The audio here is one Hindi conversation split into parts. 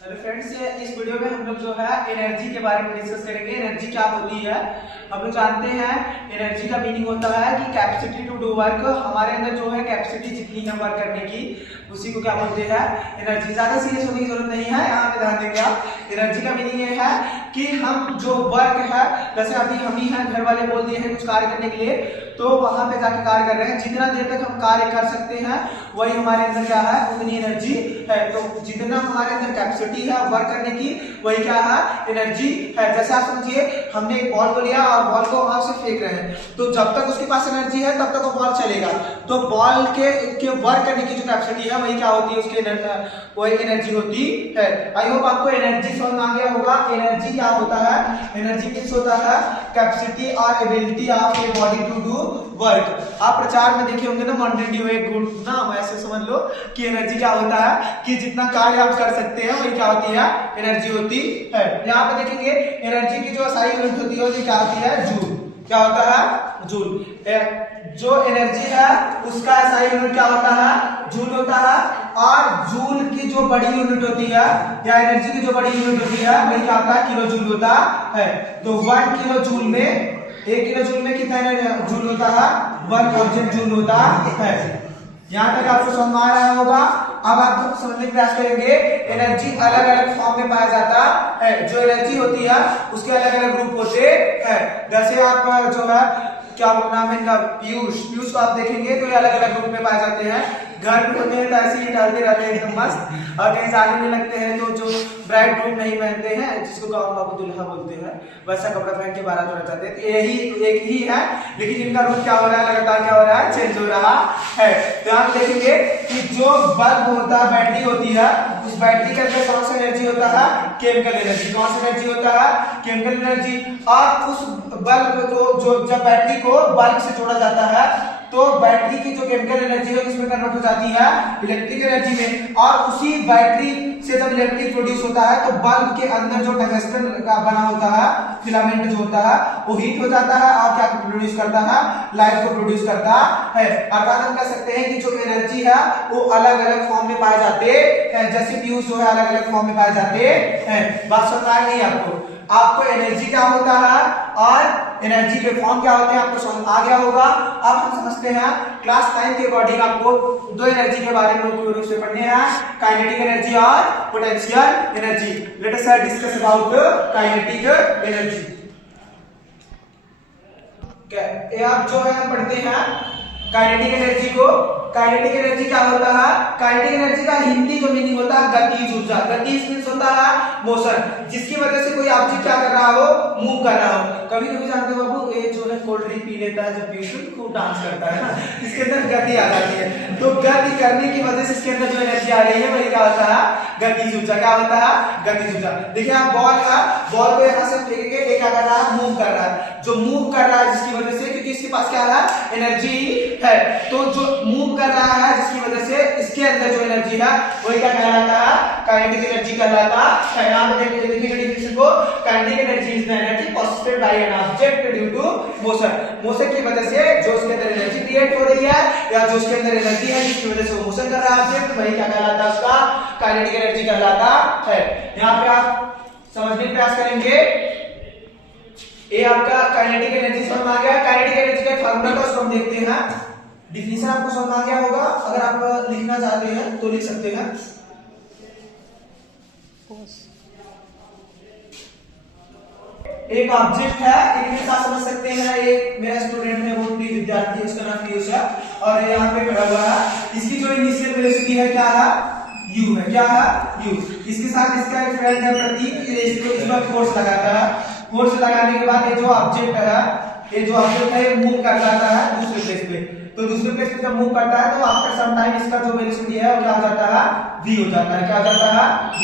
हेलो फ्रेंड्स, इस वीडियो में हम लोग जो है एनर्जी के बारे में डिस्कस करेंगे। एनर्जी क्या होती है? हम लोग जानते हैं एनर्जी का मीनिंग होता है कि कैपेसिटी टू डू वर्क। हमारे अंदर जो है कैपेसिटी जितनी है वर्क करने की, उसी को क्या बोलते हैं? एनर्जी। ज्यादा सीरियस होने की जरूरत नहीं है, यहाँ पे ध्यान देंगे आप। एनर्जी का मीनिंग ये है कि हम जो वर्क है, जैसे अभी हम ही हैं, घर वाले बोल दिए हैं कुछ कार्य करने के लिए, तो वहां पे जाके कार्य कर रहे हैं। जितना देर तक हम कार्य कर सकते हैं वही हमारे अंदर क्या है, उतनी एनर्जी है। तो जितना हमारे अंदर कैपेसिटी है वर्क करने की, वही क्या है, एनर्जी है। जैसे आप समझिए, हमने एक बॉल को लिया और बॉल को वहां से फेंक रहे हैं, तो जब तक उसके पास एनर्जी है तब तक वो बॉल चलेगा। तो बॉल के वर्क करने की जो कैपेसिटी है वही क्या होती है, उसकी वही एनर्जी होती है। आई होप आपको एनर्जी समझ में आ गया होगा। एनर्जी क्या होता है? एनर्जी मींस होता है कैपेसिटी और ability of a body to do work. आप प्रचार में देखे होंगे ना, मॉडर्न ड्यू एक गुड ना, वैसे समझ लो कि एनर्जी क्या होता है कि जितना कार्य आप कर सकते हैं वही क्या होती है, एनर्जी होती है। यहाँ पे देखेंगे एनर्जी की जो SI यूनिट होती है वो क्या होती है, जूल। क्या होता है? जूल। जो एनर्जी है उसका SI यूनिट क्या होता है, जूल होता है। और जूल की जो बड़ी यूनिट होती है, या एनर्जी की जो बड़ी यूनिट होती है, वही क्या होता है, किलो जूल होता है। तो 1 किलो जूल में, 1 किलो जूल में कितना जूल होता है, 1000 जूल होता है। यहाँ तक आपको समझ में आ रहा होगा। अब आप समझने का प्रयास करेंगे। एनर्जी अलग अलग फॉर्म में पाया जाता है। जो एनर्जी होती है उसके अलग अलग ग्रुप होते हैं। जैसे आप जो है, क्या नाम है इनका, पीयूष को आप देखेंगे तो ये अलग अलग ग्रुप में पाए जाते हैं। घर में होते हैं तो ऐसे ही डालते रहते हैं एकदम मस्त, और कहीं जाने में लगते हैं तो जो ब्राइड ग्रुप नहीं पहनते हैं, जिसको गाँव बाबू दुल्हा बोलते हैं, वैसा कपड़ा पहन के बारात होना चाहते हैं। तो यही एक ही है, लेकिन इनका रूप क्या हो रहा है, लगातार क्या हो रहा है, चेंज हो रहा है। तो आप देखेंगे कि जो बल्ब होता है, बैटरी होती है, उस बैटरी के अंदर कौन सा एनर्जी होता है, केमिकल एनर्जी। कौन सा एनर्जी होता है, केमिकल एनर्जी। और उस बल्ब को जो, जब बैटरी को बल्ब से जोड़ा जाता है तो बैटरी की जो केमिकल एनर्जी है उसमें कन्वर्ट हो जाती है इलेक्ट्रिक एनर्जी में। और उसी बैटरी से जब इलेक्ट्रिक प्रोड्यूस होता है तो बल्ब के अंदर जो टंगस्टन का बना होता है फिलामेंट जो होता है वो हीट हो जाता है और क्या प्रोड्यूस करता है, लाइट को प्रोड्यूस करता है। अर्थात हम कह सकते हैं कि जो एनर्जी है वो अलग अलग फॉर्म में पाए जाते हैं। जैसे फ्यूज जो है अलग अलग फॉर्म में पाए जाते हैं। बात समझ आई नहीं आपको? आपको एनर्जी क्या होता है और एनर्जी के फॉर्म क्या होते हैं आपको समझ आ गया होगा। अब हम समझते हैं क्लास 9 के अकॉर्डिंग आपको दो एनर्जी के बारे में मुख्य रूप से पढ़ने हैं, काइनेटिक एनर्जी और potential energy. Let us discuss about kinetic energy. ये आप जो है हम पढ़ते हैं काइनेटिक एनर्जी को। काइनेटिक एनर्जी क्या होता है? काइनेटिक एनर्जी का हिंदी जो मीनिंग होता है गतिज ऊर्जा। गतिज मींस होता है मोशन, जिसकी वजह से कोई ऑब्जेक्ट क्या कर रहा हो, मूव कर रहा हो। कभी कभी जानते हो बाबू, ये जो है कोल्ड ड्रिंक पी लेता है जब पीछे खूब डांस करता है ना, इसके अंदर गति आ जाती है। तो गति करने की वजह से इसके अंदर जो एनर्जी आ रही है वही क्या होता है, गतिज ऊर्जा। क्या होता है, गतिज ऊर्जा। देखिए आप बॉल है, बॉल को यहाँ से फेंकेंगे, ये क्या कर रहा है, मूव कर रहा है। जो मूव कर रहा है जिसकी वजह से, क्योंकि इसके पास क्या है, एनर्जी है, तो जो मूव कर रहा है जिसकी वजह से इसके अंदर जो एनर्जी है वही क्या कहलाता है, काइनेटिक एनर्जी कहलाता है। यहाँ पे देखिए डेफिनेशन को, kinetic energy is the energy possible by an object due to motion. Motion की वजह से जो उसके अंदर एनर्जी क्रिएट हो रही है, या जो उसके अंदर एनर्जी है जिसकी वजह से वो मोशन कर रहा है ऑब्जेक्ट, वही क्या कहलाता है, उसका काइनेटिक एनर्जी कहलाता है। यहाँ पे आप समझने का प्रयास करेंगे। ये आपका काइनेटिक एनर्जी समझ में आ गया। काइनेटिक एनर्जी का फार्मूला को हम देखते हैं। डिफिनेशन आपको समझ आ गया होगा। अगर आप लिखना चाहते हैं तो लिख सकते हैं। एक ऑब्जेक्ट है, एक के साथ समझ सकते हैं। एक मेरा स्टूडेंट है, वो प्रिय विद्यार्थी, उसका नाम पीयूष है और यहाँ पे खड़ा हुआ है। इसकी जो इनिशियल वेलोसिटी है क्या है, u है। क्या है, u। इसके साथ इसका एक फ्रेंड है प्रतीक, इसको इस पर फोर्स लगाता है। फोर्स लगाने के बाद ये जो ऑब्जेक्ट है ये मूव कर जाता है दूसरे प्लेस पे। तो दूसरे प्लेस पे जब मूव करता है तो आफ्टर सम टाइम इसका जो वेलोसिटी है वो क्या हो जाता है, v हो जाता है। क्या हो जाता है, v।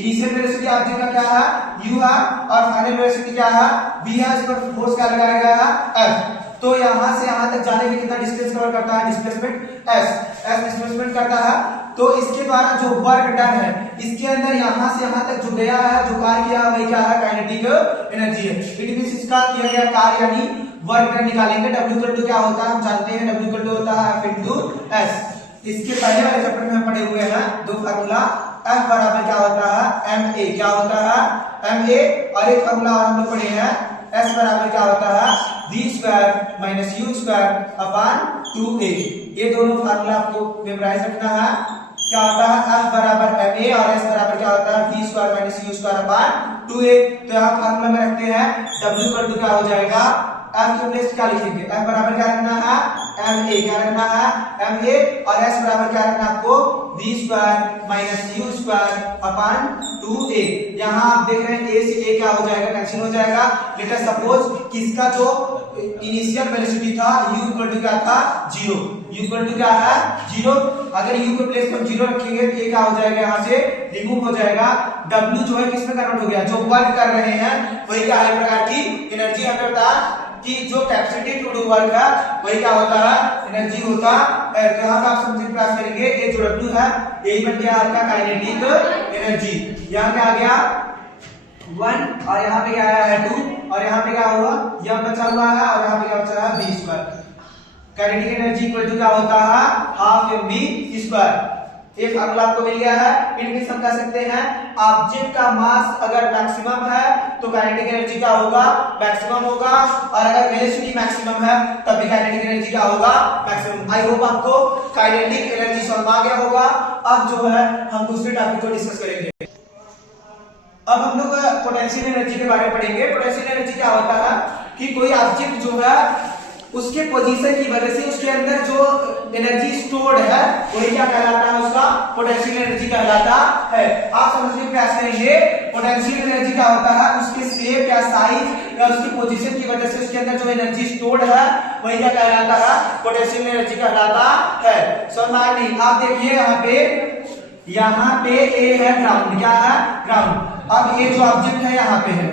इनिशियल वेलोसिटी ऑब्जेक्ट का क्या है, u है, और फाइनल वेलोसिटी क्या है, v है। इस पर फोर्स क्या लगाया गया है, F। तो यहां से यहां तक जाने में कितना डिस्टेंस कवर करता है, डिस्प्लेसमेंट s डिस्प्लेसमेंट करता है। तो इसके द्वारा जो वर्क डन है, इसके अंदर यहां से यहां तक जो गया है, जो कार्य किया वही क्या है, काइनेटिक एनर्जी है। इट मींस इसका किया गया कार्य यानी वर्क डन निकालेंगे। W क्या होता है हम जानते हैं, W होता है F into S। इसके पहले वाले चैप्टर में हम पढ़े हुए हैं दो फार्मूला। F बराबर क्या होता है, MA क्या होता है MA, और एक फॉर्मूला और हम लोग पढ़े हैं S बराबर क्या होता है V square minus U square upon 2A। ये दोनों फार्मूला आपको मेमोराइज रखना है। क्या होता है F बराबर MA और S बराबर क्या होता है V square minus U square upon 2A। तो यहाँ फार्मूला में रखते हैं W इक्वल टू क्या हो जाएगा, F के प्लेस क्या लिखेंगे, F बराबर क्या रखना है MA, क्या रखना है MA, और S बराबर क्या रखना है आपको V square minus U square upon 2A। यहाँ आप देख रहे हैं A से A क्या हो जाएगा, कैंसिल हो जाएगा। लेट अस सपोज किसका जो इनिशियल वेलोसिटी था U इक्वल टू क्या था 0, U इक्वल टू क्या है 0। अगर U के प्लेस पर 0 रखेंगे तो ये क्या हो जाएगा, यहाँ से रिमूव हो जाएगा। W जो है किसमें कन्वर्ट हो गया, जो वर्क कर रहे हैं वही क्या है प्रकार की एनर्जी हमें बता कि जो कैपेसिटी टू डू वर्क है वही क्या होता है एनर्जी होता है। तो यहाँ पे आप समझने प्रयास करेंगे, ये जो W है यही बन गया आपका काइनेटिक एनर्जी। यहाँ पे आ गया 1 और यहाँ पे क्या आया है 2 और यहाँ पे क्या हुआ यह बचा हुआ है और यहाँ पे क्या बचा है V square. Kinetic energy equal to क्या होता है हाफ mv स्क्वायर। ये फार्मूला आपको मिल गया है। इनमें हम कह सकते हैं ऑब्जेक्ट का मास अगर मैक्सिमम है तो काइनेटिक एनर्जी क्या होगा मैक्सिमम होगा, और अगर वेलोसिटी मैक्सिमम है तब भी काइनेटिक एनर्जी क्या होगा मैक्सिमम। आई होप आपको काइनेटिक एनर्जी समझ आ गया होगा। अब जो है हम दूसरे टॉपिक को डिस्कस करेंगे। अब हम लोग पोटेंशियल एनर्जी के बारे में पढ़ेंगे। पोटेंशियल एनर्जी क्या होता है कि कोई ऑब्जेक्ट जो है उसके पोजीशन की वजह से उसके अंदर जो एनर्जी स्टोर्ड है वही क्या कहलाता है, उसका पोटेंशियल एनर्जी कहलाता है। आप समझने का प्रयास करेंगे पोटेंशियल एनर्जी क्या होता है, उसके शेप या साइज या उसकी पोजीशन की वजह से उसके अंदर जो एनर्जी स्टोर्ड है वही क्या कहलाता है पोटेंशियल एनर्जी कहलाता है। समझ नहीं, आप देखिए यहाँ पे ए है ग्राउंड, क्या है ग्राउंड। अब ये जो ऑब्जेक्ट है यहाँ पे है,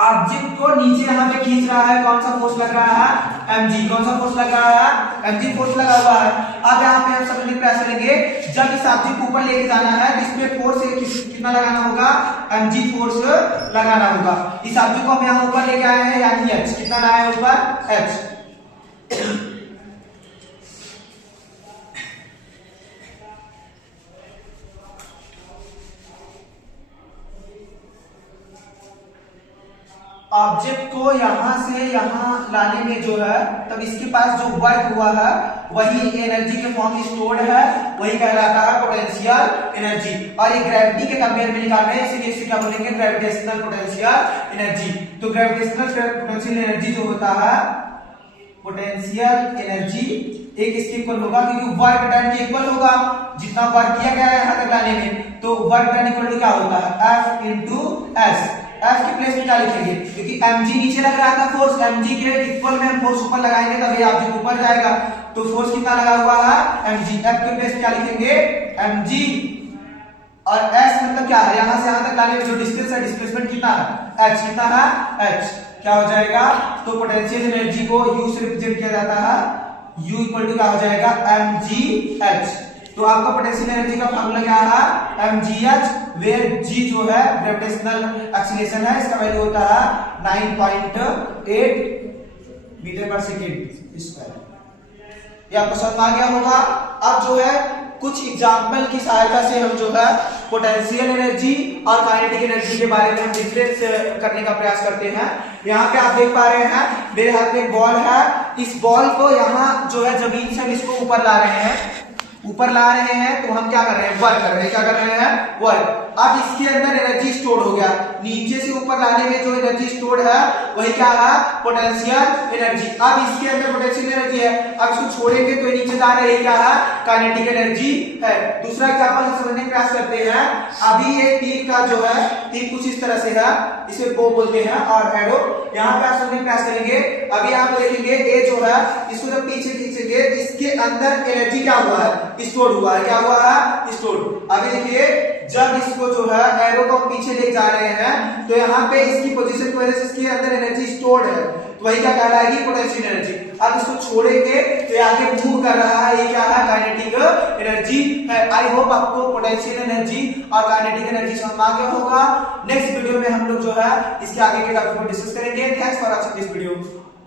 ऑब्जेक्ट को नीचे यहाँ पे खींच रहा है, कौन सा फोर्स लग रहा है mg। कौन सा फोर्स लग रहा है mg फोर्स लगा हुआ है। अब यहाँ पे हम समझने का प्रयास करेंगे, जब इस ऑब्जेक्ट को ऊपर लेके जाना है तो इसमें फोर्स कितना लगाना होगा mg फोर्स लगाना होगा। इस ऑब्जेक्ट को हम यहाँ ऊपर लेके आए हैं यानी h, कितना लाए हैं ऊपर h। ऑब्जेक्ट को यहां से यहां लाने में जो है तब इसके पास जो वर्क हुआ है वही एनर्जी के फॉर्म में स्टोर्ड है, वही कहलाता है पोटेंशियल एनर्जी। और ये ग्रेविटी के कंपेयर में निकाल रहे हैं, इसलिए इसे क्या बोलेंगे ग्रेविटेशनल पोटेंशियल एनर्जी। तो ग्रेविटेशनल पोटेंशियल एनर्जी जो होता है पोटेंशियल एनर्जी एक इसके इक्वल होगा क्योंकि वर्क डन के इक्वल होगा, जितना वर्क किया गया है यहां तक लाने में। तो वर्क डन इक्वल टू क्या होता है F इंटू एस। F के प्लेस में क्या लिखेंगे, क्योंकि mg नीचे लग रहा था फोर्स, mg के इक्वल में हम फोर्स ऊपर लगाएंगे तभी ऑब्जेक्ट ऊपर जाएगा। तो फोर्स कितना लगा हुआ है mg। F के प्लेस क्या लिखेंगे mg, और s मतलब क्या है यहां से यहां तक लाने में जो डिस्टेंस है डिस्प्लेसमेंट कितना है h, कितना है h। क्या हो जाएगा, तो पोटेंशियल एनर्जी को u से रिप्रेजेंट किया जाता है, u इक्वल टू क्या हो जाएगा mgh। तो आपका पोटेंशियल एनर्जी का फार्मूला क्या है mgh, वेयर g जो है ग्रेविटेशनल एक्सीलरेशन है, इसका वैल्यू होता है 9.8 मीटर पर सेकेंड स्क्वायर। ये आपको समझ आ गया होगा। अब जो है कुछ एग्जाम्पल की सहायता से हम जो है पोटेंशियल एनर्जी और काइनेटिक एनर्जी के बारे में हम डिफरेंस करने का प्रयास करते हैं। यहाँ पे आप देख पा रहे हैं मेरे हाथ में एक बॉल है, इस बॉल को यहाँ जो है जमीन से हम इसको ऊपर ला रहे हैं, ऊपर ला रहे हैं तो हम क्या कर रहे हैं वर्क कर रहे हैं, क्या कर रहे हैं वर्क। अब इसके अंदर एनर्जी स्टोर्ड हो गया, नीचे से ऊपर लाने में जो एनर्जी स्टोर्ड है वही क्या है पोटेंशियल एनर्जी। अब इसके अंदर पोटेंशियल एनर्जी है, अब इसको छोड़ेंगे तो नीचे जा रही क्या है काइनेटिक एनर्जी है। दूसरा एग्जांपल हम समझने का प्रयास करते हैं। अभी ये तीर का जो है तीर कुछ इस तरह से है, इसे बो बोलते हैं और एरो। यहाँ पे आप समझने का प्रयास करेंगे, अभी आप देखेंगे ये जो है इसको जब पीछे खींचेंगे इसके अंदर एनर्जी क्या हुआ है स्टोर हुआ है, क्या हुआ है स्टोर। अभी देखिए जब इसको जो है एरो को पीछे ले जा रहे हैं तो यहाँ पे इसकी पोजीशन की वजह से इसके अंदर एनर्जी स्टोर्ड है, तो वही क्या कहलाएगी पोटेंशियल एनर्जी। अब इसको छोड़ेंगे तो ये आगे मूव कर रहा है, ये क्या है काइनेटिक एनर्जी है। आई होप आपको पोटेंशियल एनर्जी और काइनेटिक एनर्जी समझ आ गया होगा। नेक्स्ट वीडियो में हम लोग जो है इसके आगे के टॉपिक को डिस्कस करेंगे। Thanks for watching this video.